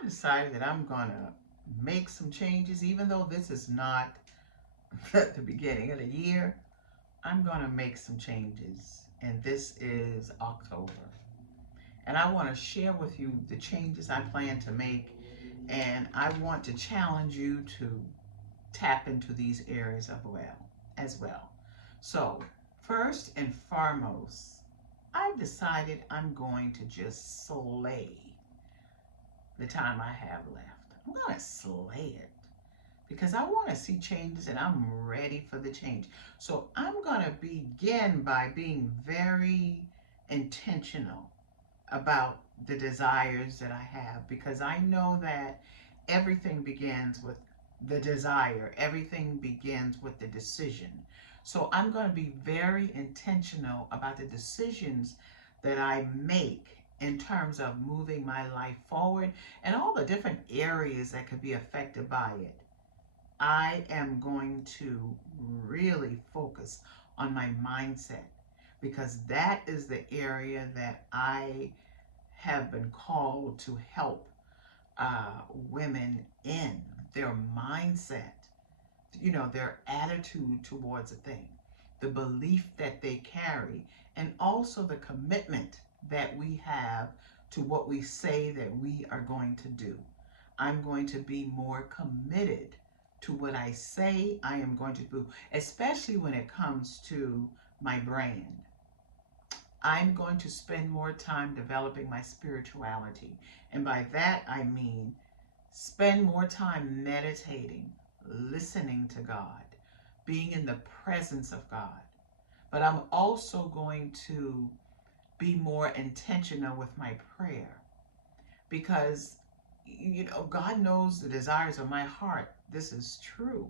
I've decided that I'm going to make some changes, even though this is not the beginning of the year. I'm going to make some changes, and this is October. And I want to share with you the changes I plan to make, and I want to challenge you to tap into these areas as well. So, first and foremost, I've decided I'm going to just slay the time I have left. I'm going to slay it because I want to see changes and I'm ready for the change. So I'm going to begin by being very intentional about the desires that I have because I know that everything begins with the desire, everything begins with the decision. So I'm going to be very intentional about the decisions that I make in terms of moving my life forward and all the different areas that could be affected by it. I am going to really focus on my mindset because that is the area that I have been called to help women in their mindset, their attitude towards a thing, the belief that they carry, and also the commitment that we have to what we say that we are going to do. I'm going to be more committed to what I say I am going to do, especially when it comes to my brand. I'm going to spend more time developing my spirituality. And by that, I mean spend more time meditating, listening to God, being in the presence of God. But I'm also going to be more intentional with my prayer because, God knows the desires of my heart. This is true.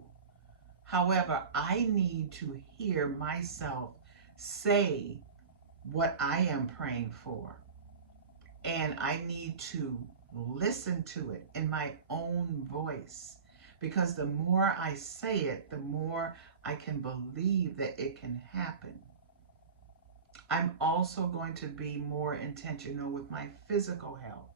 However, I need to hear myself say what I am praying for. And I need to listen to it in my own voice. Because the more I say it, the more I can believe that it can happen. I'm also going to be more intentional with my physical health.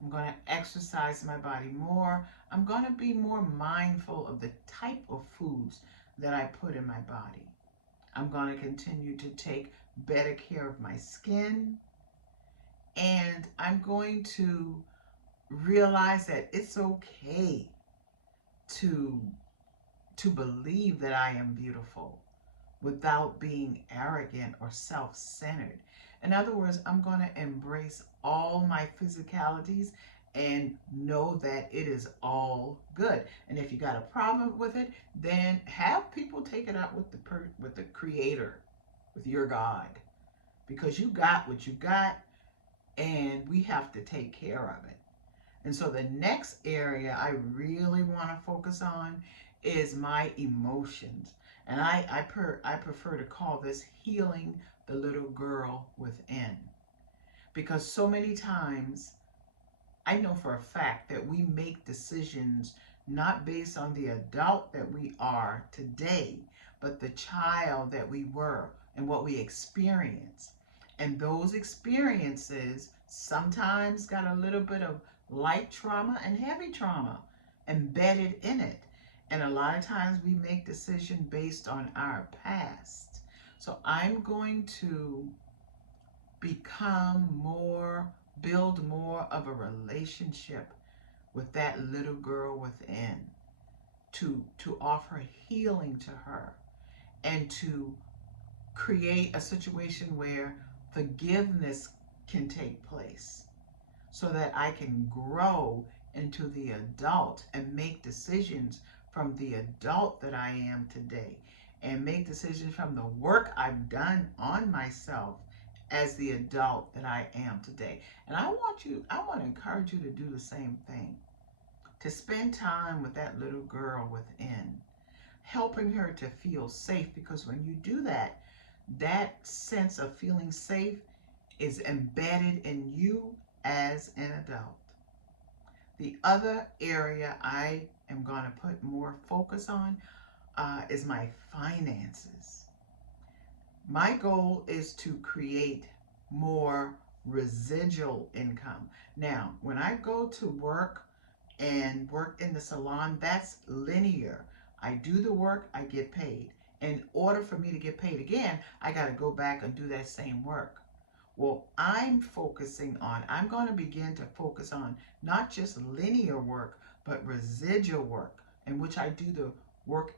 I'm going to exercise my body more. I'm going to be more mindful of the type of foods that I put in my body. I'm going to continue to take better care of my skin. And I'm going to realize that it's okay to believe that I am beautiful without being arrogant or self-centered. In other words, I'm going to embrace all my physicalities and know that it is all good. And if you got a problem with it, then have people take it out with the creator, with your God, because you got what you got and we have to take care of it. And so the next area I really want to focus on is my emotions. And I prefer to call this healing the little girl within. Because so many times I know for a fact that we make decisions not based on the adult that we are today, but the child that we were and what we experienced. And those experiences sometimes got a little bit of light trauma and heavy trauma embedded in it. And a lot of times we make decisions based on our past. So I'm going to become more, build more of a relationship with that little girl within, to offer healing to her and to create a situation where forgiveness can take place so that I can grow into the adult and make decisions from the adult that I am today and make decisions from the work I've done on myself as the adult that I am today. And I want to encourage you to do the same thing. To spend time with that little girl within, helping her to feel safe, because when you do that, that sense of feeling safe is embedded in you as an adult. The other area I am going to put more focus on is my finances. My goal is to create more residual income. Now, when I go to work and work in the salon, that's linear. I do the work, I get paid. In order for me to get paid again, I got to go back and do that same work. Well, I'm going to begin to focus on not just linear work, but residual work, in which I do the work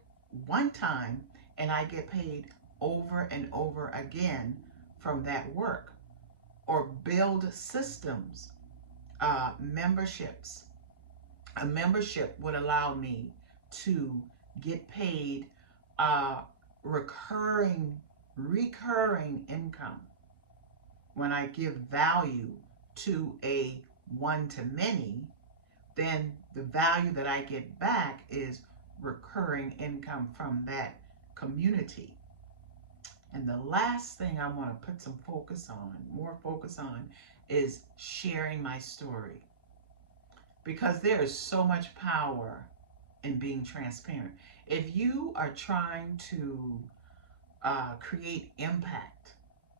one time and I get paid over and over again from that work. Or build systems, memberships. A membership would allow me to get paid uh, recurring income when I give value to a one to many. Then the value that I get back is recurring income from that community. And the last thing I want to put some more focus on, is sharing my story. Because there is so much power in being transparent. If you are trying to create impact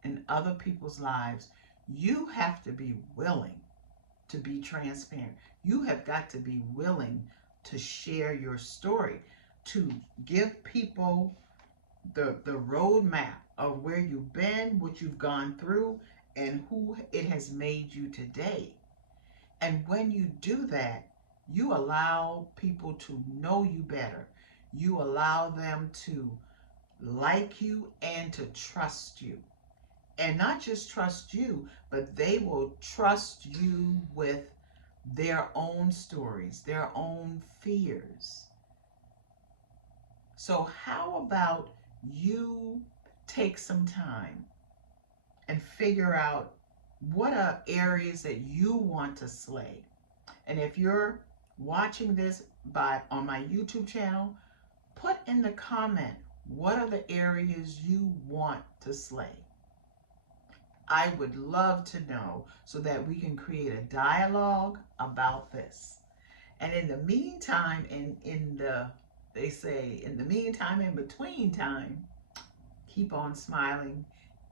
in other people's lives, you have to be willing to be transparent. You have got to be willing to share your story, to give people the roadmap of where you've been, what you've gone through, and who it has made you today. And when you do that, you allow people to know you better. You allow them to like you and to trust you. And not just trust you, but they will trust you with their own stories, their own fears. So how about you take some time and figure out what are areas that you want to slay. And if you're watching this on my YouTube channel, put in the comment, what are the areas you want to slay? I would love to know, so that we can create a dialogue about this. And in the meantime, they say, in the meantime, in between time, keep on smiling,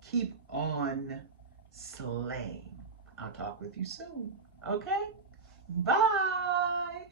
keep on slaying. I'll talk with you soon. Okay? Bye.